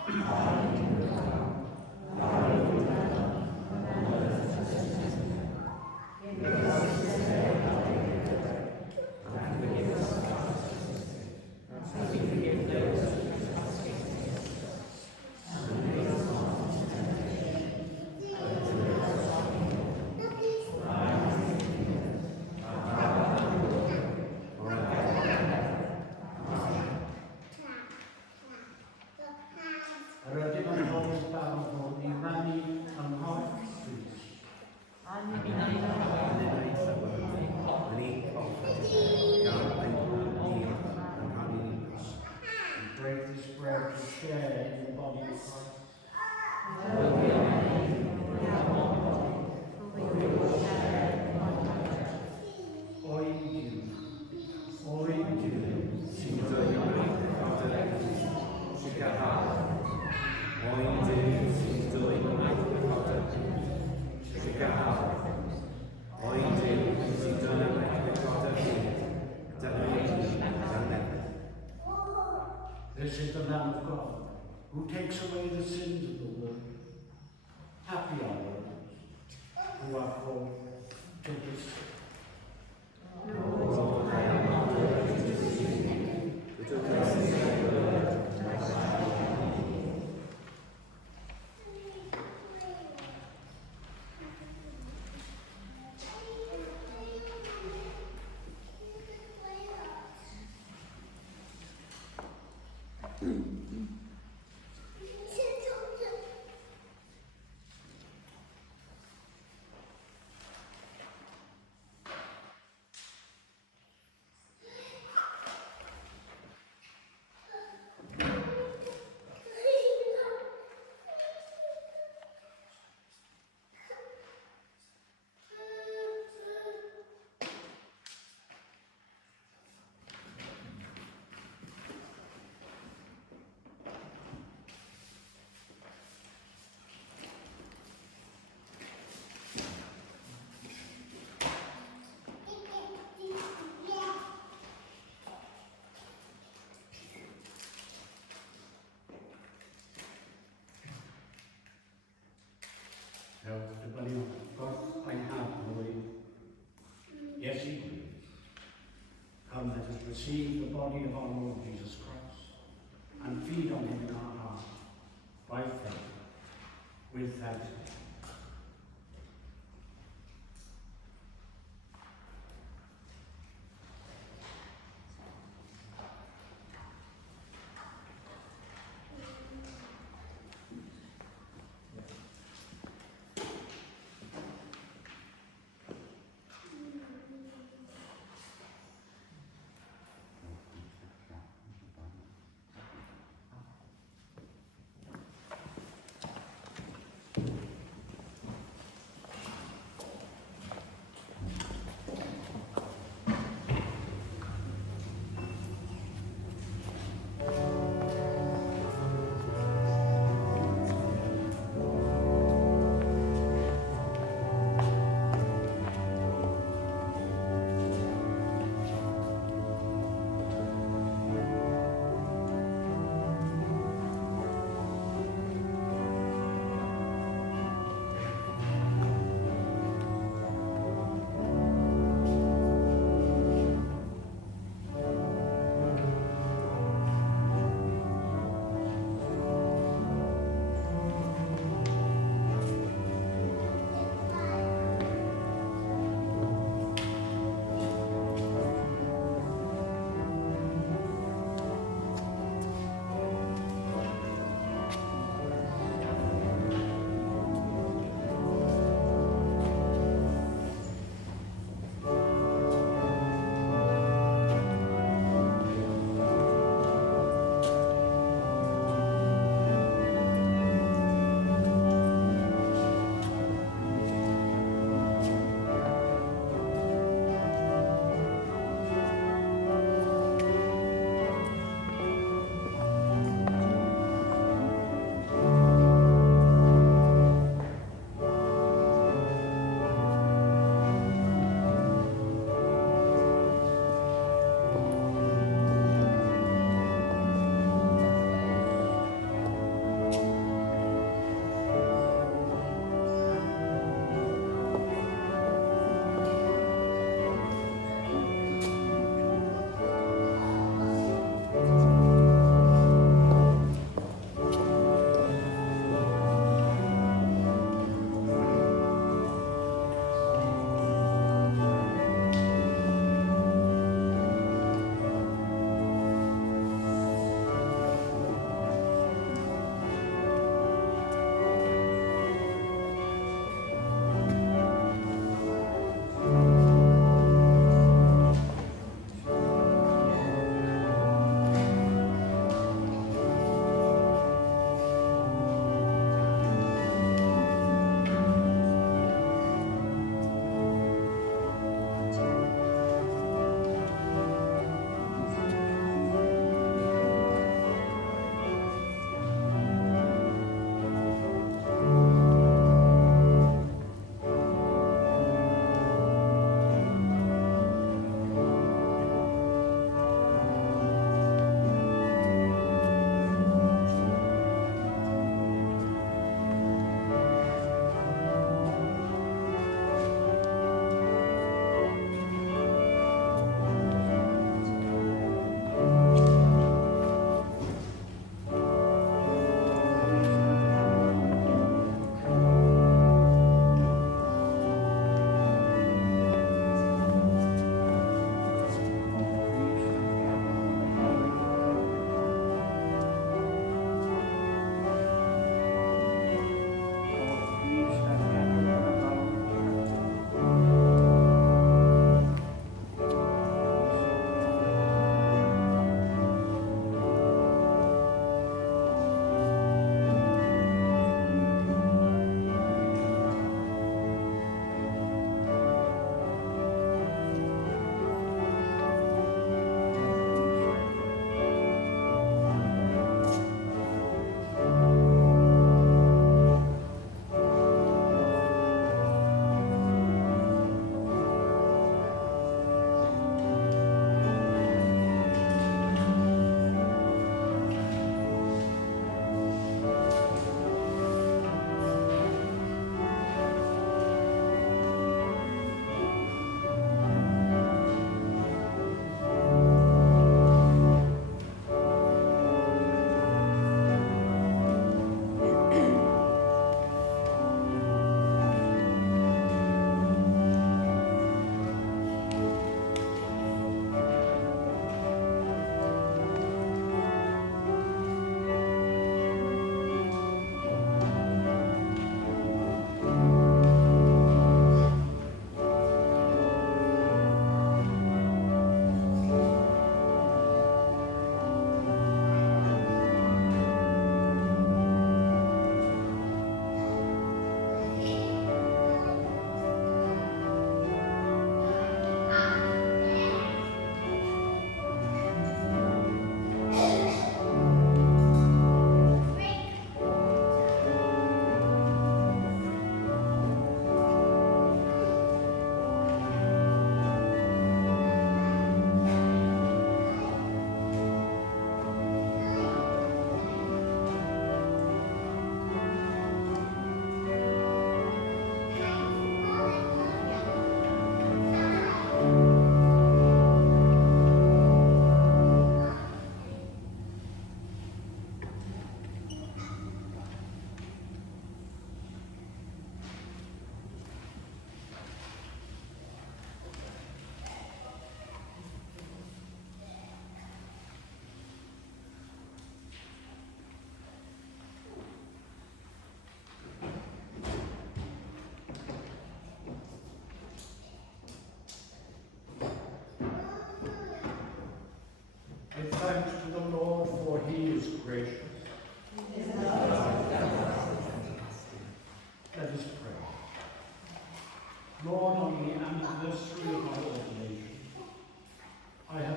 Thy kingdom come, thy will be done, on earth as it is in heaven. Give us this day our daily bread, and forgive us our trespasses, as we forgive those who trespass against us. And lead us not into temptation, but deliver us from evil. For thine is the kingdom, the power, and the glory, forever and ever. Amen. Yr ydym yn holl barod i rannu yn holl Christ. Yn un proffet, gan ein ni yn rhannu ni. We break this bread to share in the body of Christ. This is the Lamb of God, who takes away the sins of the world. Happy are those who are called to this. Lord, I am not worthy to receive you, but your grace is your word, and I shall believe. Help to believe God I have believed. Yes, he will. Come, let us receive the body of our Lord Jesus Christ and feed on him in our hearts by faith with thanksgiving.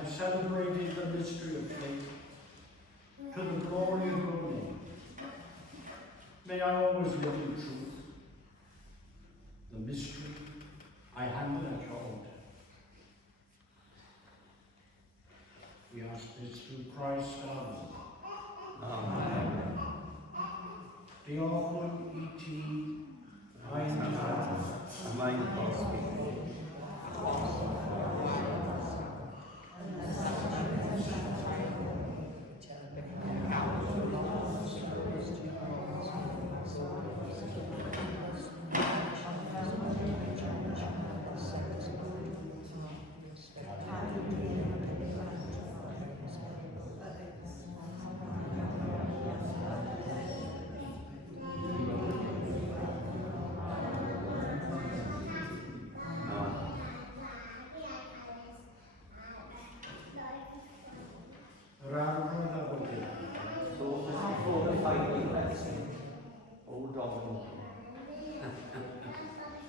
have celebrated the mystery of faith to the glory of your name. May I always live in truth. The mystery I hand at your altar. We ask this through Christ our Lord. Amen. Diolch i ti, IMG. Amen.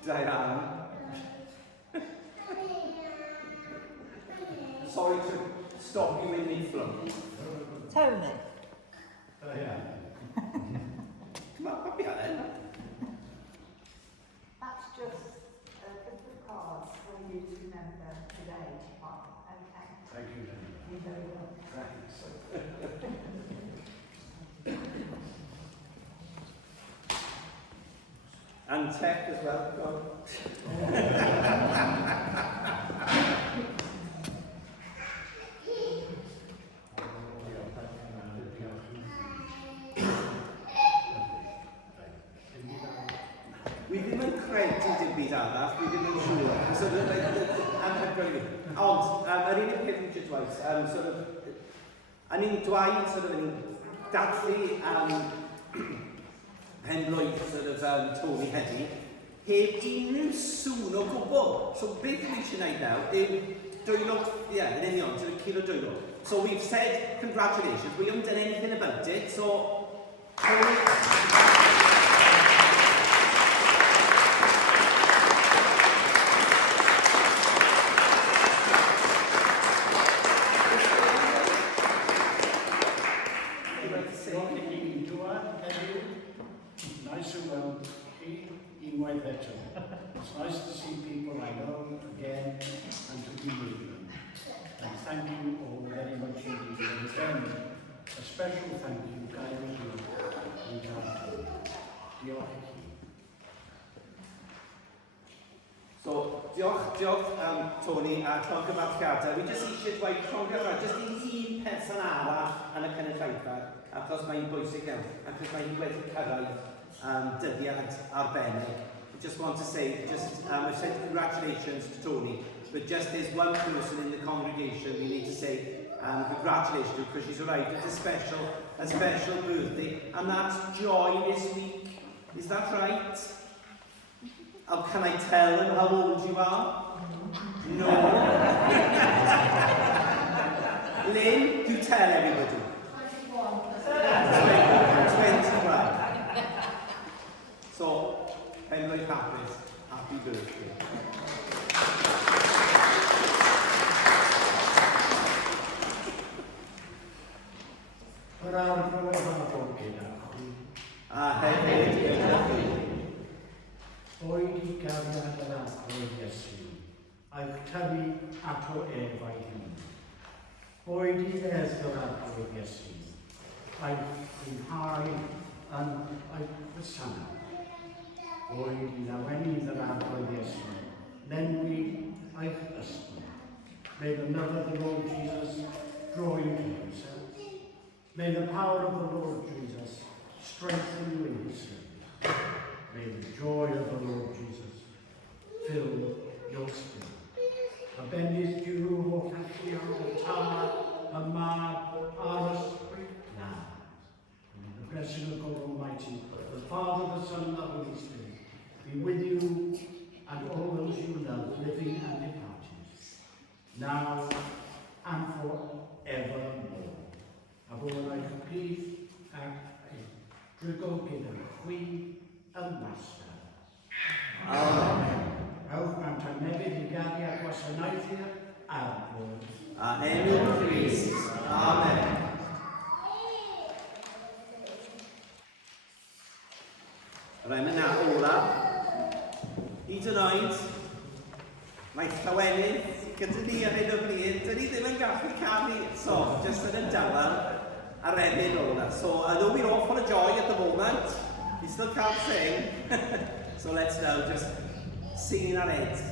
Diane. Sorry to stop you in mid-flow. Tony. Come on, up here then. That's just a couple of cards for you to remember today. Okay. Thank you, Lenny. You're very welcome. Thanks. And tech as well. Go on. We ddim yn credu dim byd arall, we ddim yn siŵr. So, ond, yr unig peth yn dweud, sort of, a ni'n dweud, sort of, ni'n dathlu henblwydd sort of, Tony heddi, heb unrhyw sŵn o gwbl. So beth ni eisiau gwneud nawr yw dwylo, yn union, sort of kilo dwylo. So we've said congratulations, we haven't done anything about it, so Tony... It's nice to see people I know again and to be with them. And thank you all very much indeed. And again, a special thank you, Gael and Diolch. So, diolch Tony a llongyfarchiadau. Wi jyst eisiau dweud llongyfarchiadau, jyst un person arall yn y cynulleidfa, achos mae'n bwysig iawn, achos mae hi wedi cyrraedd dyddiad arbennig. I just want to say, I've said congratulations to Tony, but just there's one person in the congregation we need to say congratulations to, because she's arrived at a special birthday, and that's Joy this week. Is that right? Oh, can I tell them how old you are? No. Lynn, you tell everybody. 21. So, Henry Pappas, happy birthday. Oed I gafiad yr adrodd Iesu, a'ch tyfu ato efau hyn. Oed I ddedd yr adrodd Iesu, a'ch rhywhau yn a'ch gwasana. Oed I lawenydd yr adrodd Iesu, lenwi a'ch ysbryd. May the love of the Lord Jesus draw you to himself. May the power of the Lord Jesus strengthen you in his service. May the joy of the Lord Jesus fill your spirit. A bendith diw o gallu ar y tad, y mab, a'r ysbryd now. And the blessing of God Almighty, the Father, the Son, and the Holy Spirit, be with you and all those you love, living and departed, now and forevermore. A fod yn eich bydd ac drwygo gyda chwi yn wastad. Amen. Ewch mewn tanefydd I gael I gwasanaethu'r arglwydd. A enw Christ. Amen. Rhaid yna ola. Hyd yn oed, mae llawenydd gyda ni ar hyn o bryd, dyn ni ddim yn gallu canu so, just yn y dawel ar emyn ola. So, I know we're off on a joy at the moment. We still can't sing. So let's now just sing in our heads.